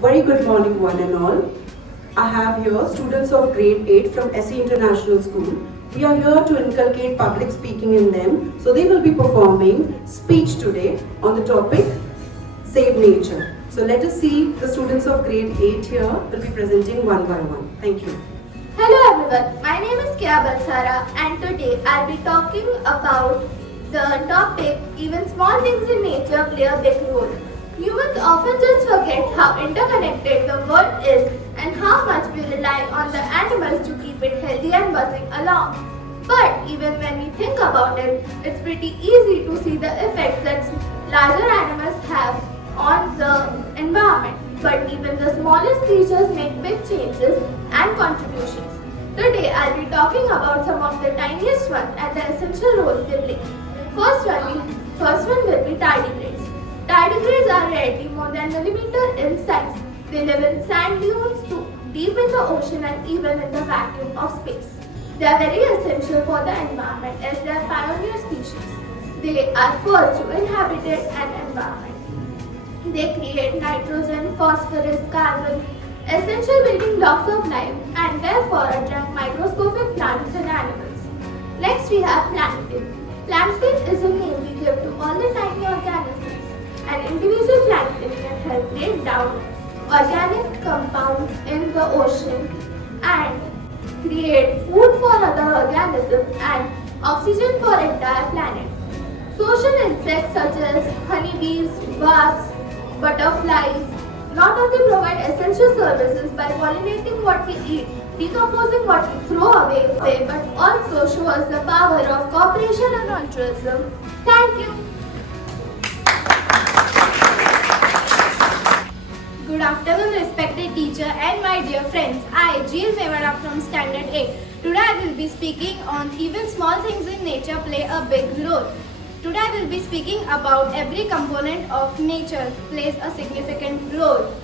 Very good morning, one and all. I have here students of grade 8 from S.E.International school. We are here to inculcate public speaking in them. So they will be performing speech today on the topic Save Nature. So let us see the students of grade 8 here will be presenting one by one. Thank you. Hello everyone, my name is Kia Balsara and today I'll be talking about the topic even small things in nature play a big role. Humans often just forget how interconnected the world is and how much we rely on the animals to keep it healthy and buzzing along. But even when we think about it, it's pretty easy to see the effects that larger animals have on the environment. But even the smallest creatures make big changes and contributions. Today I'll be talking about some of the tiniest ones and the essential roles they play. First one will be tardigrades. Tardigrades are rarely more than millimeter in size. They live in sand dunes too, deep in the ocean and even in the vacuum of space. They are very essential for the environment as they are pioneer species. They are first to inhabit an environment. They create nitrogen, phosphorus, carbon, essential building blocks of life and therefore attract microscopic plants and animals. Next we have plankton. Plankton is a name we give to all the tiny organisms. An individual plankton can help break down organic compounds in the ocean and create food for other organisms and oxygen for entire planet. Social insects such as honeybees, wasps, butterflies not only provide essential services by pollinating what we eat, decomposing what we throw away, but also show us the power of cooperation and altruism. Thank you. Good afternoon, respected teacher and my dear friends. I, G.L. Mevada from Standard 8. Today I will be speaking on even small things in nature play a big role. Today I will be speaking about every component of nature plays a significant role.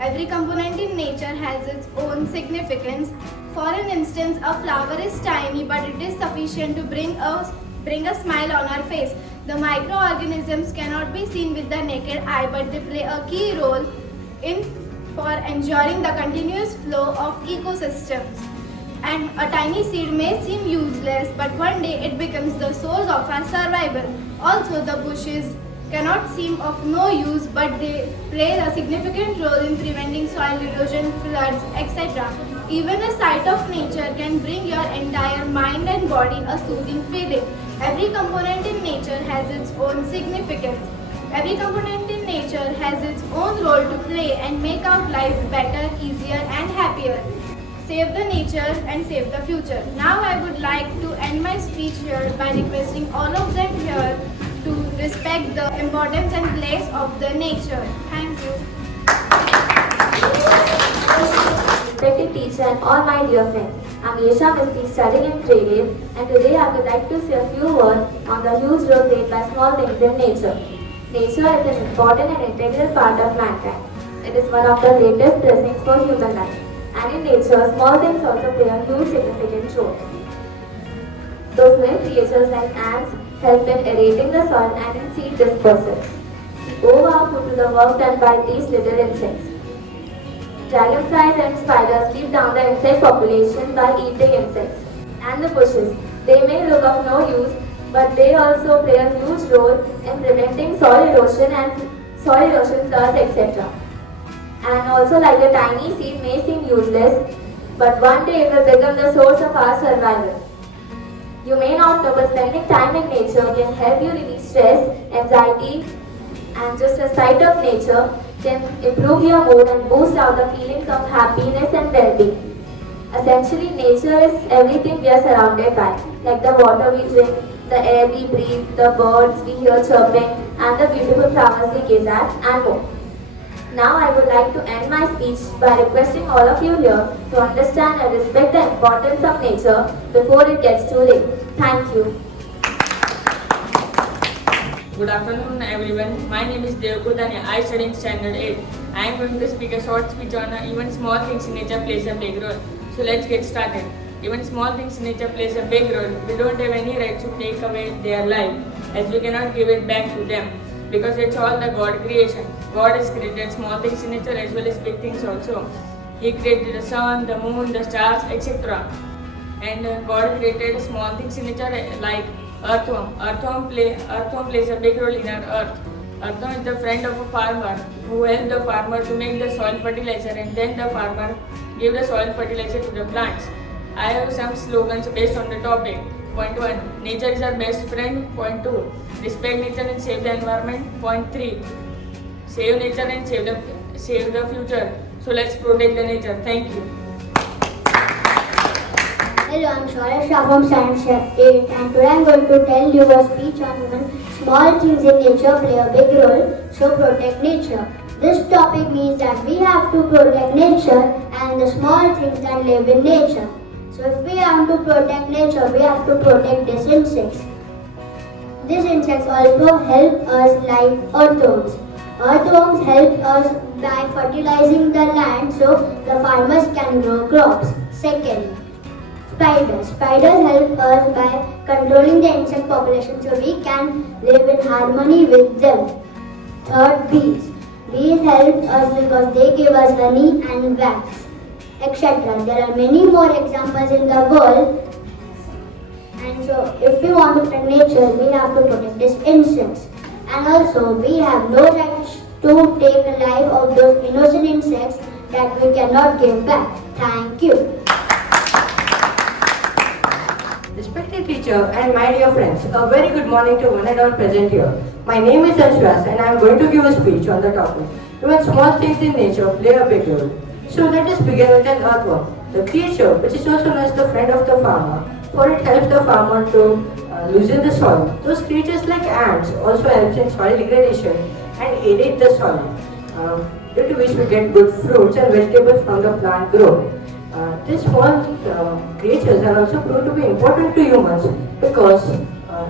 Every component in nature has its own significance. For an instance, a flower is tiny but it is sufficient to bring a smile on our face. The microorganisms cannot be seen with the naked eye but they play a key role for ensuring the continuous flow of ecosystems. And a tiny seed may seem useless, but one day it becomes the source of our survival. Also, the bushes cannot seem of no use, but they play a significant role in preventing soil erosion, floods, etc. Even a sight of nature can bring your entire mind and body a soothing feeling. Every component in nature has its own significance. Every component in nature has its own role to play and make our life better, easier and happier. Save the nature and save the future. Now I would like to end my speech here by requesting all of them here to respect the importance and place of the nature. Thank you. Respected teacher and all my dear friends. I'm Yesha Misty studying in grade 8 and today I would like to say a few words on the huge role played by small things in nature. Nature is an important and integral part of mankind. It is one of the greatest blessings for human life. And in nature, small things also play a huge significant role. Those little creatures like ants help in aerating the soil and in seed dispersal. We owe our food to the work done by these little insects. Dragonflies and spiders keep down the insect population by eating insects. And the bushes, they may look of no use, but they also play a huge role in preventing soil erosion, floods, etc. And also, like a tiny seed may seem useless, but one day it will become the source of our survival. You may not know, but spending time in nature can help you release stress, anxiety, and just a sight of nature can improve your mood and boost out the feelings of happiness and well-being. Essentially, nature is everything we are surrounded by, like the water we drink, the air we breathe, the birds we hear chirping, and the beautiful flowers we gaze at, and more. Now I would like to end my speech by requesting all of you here to understand and respect the importance of nature before it gets too late. Thank you. Good afternoon everyone. My name is Devkut and I study in Standard 8. I am going to speak a short speech on even small things in nature plays a big role. So let's get started. Even small things in nature plays a big role. We don't have any right to take away their life as we cannot give it back to them. because it's all the God creation. God has created small things in nature as well as big things also. He created the sun, the moon, the stars, etc. And God created small things in nature like earthworm. Earthworm plays a big role in our earth. Earthworm is the friend of a farmer who helped the farmer to make the soil fertilizer, and then the farmer gave the soil fertilizer to the plants. I have some slogans based on the topic. Point 1. Nature is our best friend. Point 2. Respect nature and save the environment. Point 3. Save nature and save the future. So let's protect the nature. Thank you. Hello, I'm Shaurya Shah from Standard 8 and today I'm going to tell you a speech on when small things in nature play a big role, so protect nature. This topic means that we have to protect nature and the small things that live in nature. So if we want to protect nature, we have to protect these insects. These insects also help us like earthworms. Earthworms help us by fertilizing the land so the farmers can grow crops. Second, spiders. Spiders help us by controlling the insect population so we can live in harmony with them. Third, bees. Bees help us because they give us honey and wax, etc. There are many more examples in the world. And so if we want to protect nature, we have to protect these insects. And also we have no right to take the life of those innocent insects that we cannot give back. Thank you. Respected teacher and my dear friends, a very good morning to one and all present here. My name is Ashwas and I am going to give a speech on the topic. Even small things in nature play a big role. So let us begin with an earthworm, the creature which is also known as the friend of the farmer, for it helps the farmer to loosen the soil. Those creatures like ants also helps in soil degradation and aerate the soil, due to which we get good fruits and vegetables from the plant growth. These small creatures are also proved to be important to humans because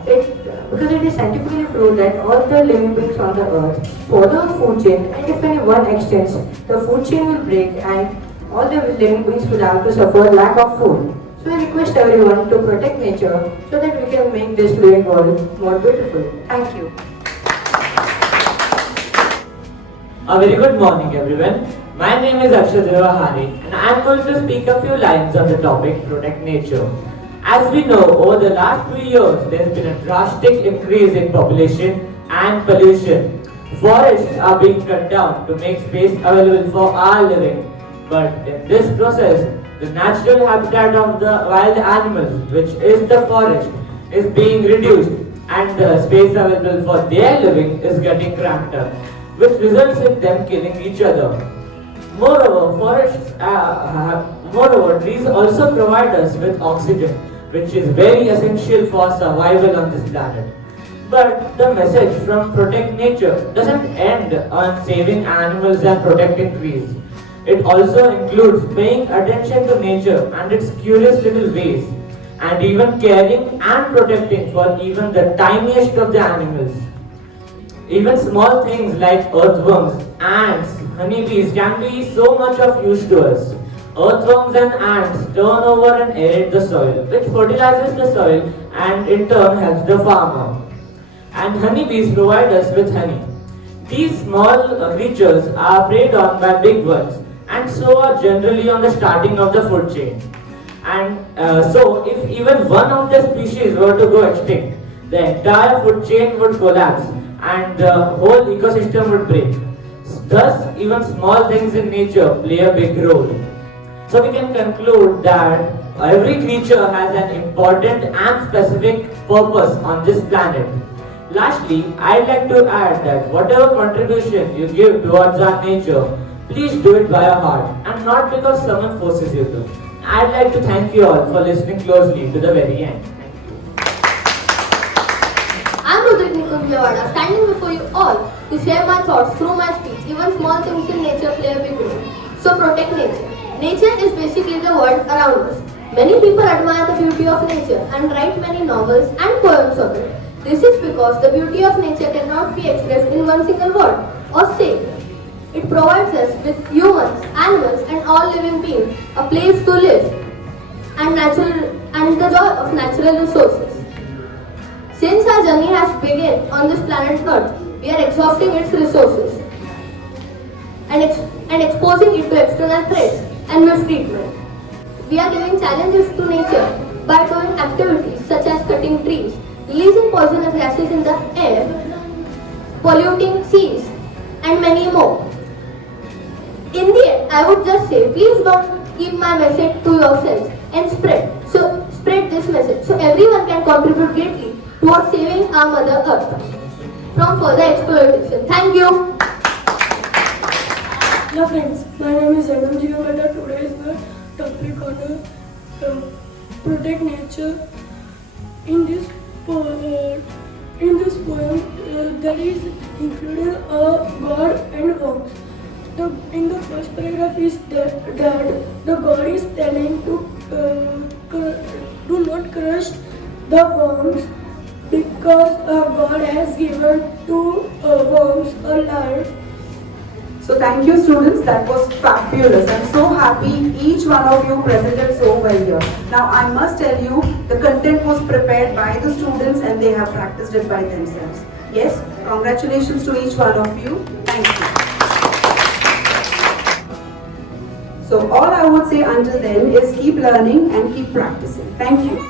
it is scientifically proved that all the living beings on the earth follow a food chain, and if any one extends, the food chain will break and all the living beings will have to suffer lack of food. So I request everyone to protect nature so that we can make this living world more beautiful. Thank you. A very good morning everyone. My name is Akshadeva Hari and I am going to speak a few lines on the topic protect nature. As we know, over the last few years there has been a drastic increase in population and pollution. Forests are being cut down to make space available for our living. But in this process, the natural habitat of the wild animals, which is the forest, is being reduced and the space available for their living is getting cramped up, which results in them killing each other. Moreover, trees also provide us with oxygen, which is very essential for survival on this planet. But the message from Protect Nature doesn't end on saving animals and protecting trees. It also includes paying attention to nature and its curious little ways, and even caring and protecting for even the tiniest of the animals. Even small things like earthworms, ants, honeybees can be so much of use to us. Earthworms and ants turn over and aerate the soil, which fertilizes the soil and in turn helps the farmer. And honeybees provide us with honey. These small creatures are preyed on by big ones and so are generally on the starting of the food chain. And so if even one of the species were to go extinct, the entire food chain would collapse and the whole ecosystem would break. Thus, even small things in nature play a big role. So we can conclude that every creature has an important and specific purpose on this planet. Lastly, I'd like to add that whatever contribution you give towards our nature, please do it by your heart and not because someone forces you to. I'd like to thank you all for listening closely to the very end. I'm Rudrik Nikunjawada, standing before you all to share my thoughts through my speech. Even small things in nature play a big role. So protect nature. Nature is basically the world around us. Many people admire the beauty of nature and write many novels and poems of it. This is because the beauty of nature cannot be expressed in one single word or statement. It provides us with humans, animals and all living beings a place to live and the joy of natural resources. Since our journey has begun on this planet Earth, we are exhausting its resources and exposing it to external threats and mistreatment. We are giving challenges to nature by doing activities such as cutting trees, releasing poisonous gases in the air, polluting seas, and many more. In the end, I would just say, please don't keep my message to yourselves and spread this message so everyone can contribute greatly towards saving our Mother Earth from further exploitation. Thank you. Hello friends, my name is Anam Jigamata. Today is the topic on protect nature. In this poem, there is included a god and worms. In the first paragraph is that the god is telling to do not crush the worms because God has given to worms a life. So thank you students, that was fabulous. I'm so happy each one of you presented so well here. Now I must tell you, the content was prepared by the students and they have practiced it by themselves. Yes, congratulations to each one of you. Thank you. So all I would say until then is keep learning and keep practicing. Thank you.